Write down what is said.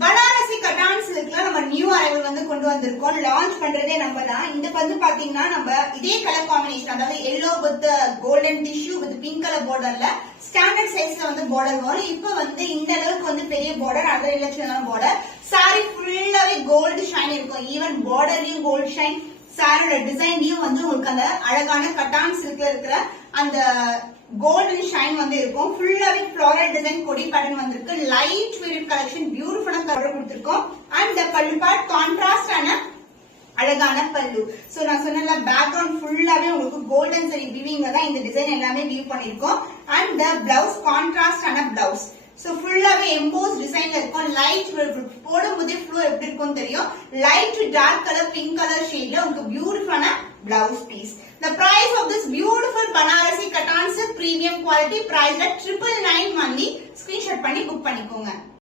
பனாரசி கட்டான் சில்க்ல நம்ம new arrival வந்து கொண்டு வந்திருக்கோம். லான்ச் பண்றதே நம்ம தான். இந்த வந்து பாத்தீங்கன்னா நம்ம இதே கலர் காம்பினேஷன், அதாவது yellow with golden tissue with pink colour பார்டர்ல ஸ்டாண்டர்ட் சைஸ்ல வந்து பார்டர் வரும். இப்ப வந்து இந்த அளவுக்கு வந்து பெரிய பார்டர், அதர் இல்ல பார்டர். சாரி ஃபுல்லாவே கோல்டு ஷைன் இருக்கும். ஈவன் பார்டர்லயும் கோல்டு ஷைன், சாரியோட டிசைன்லயும் வந்து உங்களுக்கு அந்த அழகான கட்டான் சில்க்ல இருக்கிற அந்த கோல்டன் ஷைன் வந்து இருக்கும். ஃபுல்லாவே ஃப்ளோரல் டிசைன் கொடி பேட்டர்ன் வந்திருக்கு. லைட் வெயிட் கலெக்ஷன், பியூட்டிஃபுல்லா கலர் கொடுத்திருக்கோம். அண்ட் பல்லு பார்ட் கான்ட்ராஸ்ட் ஆன அழகான பல்லு. சோ நான் சொன்ன பேக்ரவுண்ட் ஃபுல்லாவே உங்களுக்கு கோல்டன் சரி வீவிங்ல தான் இந்த டிசைன் எல்லாமே வீவ் பண்ணிருக்கோம். அண்ட் பிளவுஸ் கான்ட்ராஸ்ட் ஆன பிளவுஸ். சோ ஃபுல்லாவே எம்போஸ் டிசைன்ல இருக்கும். லைட் போடும்போதே ஃப்ளோ எப்படி இருக்கும் தெரியும். Light dark colour pink colour ஷேட்ல உங்களுக்கு பியூட்டிஃபுல்லான blouse piece. The price of this beautiful Banarasi Kattan silk premium quality price at 999 only. Screenshot பண்ணி book பண்ணிக்கோங்க.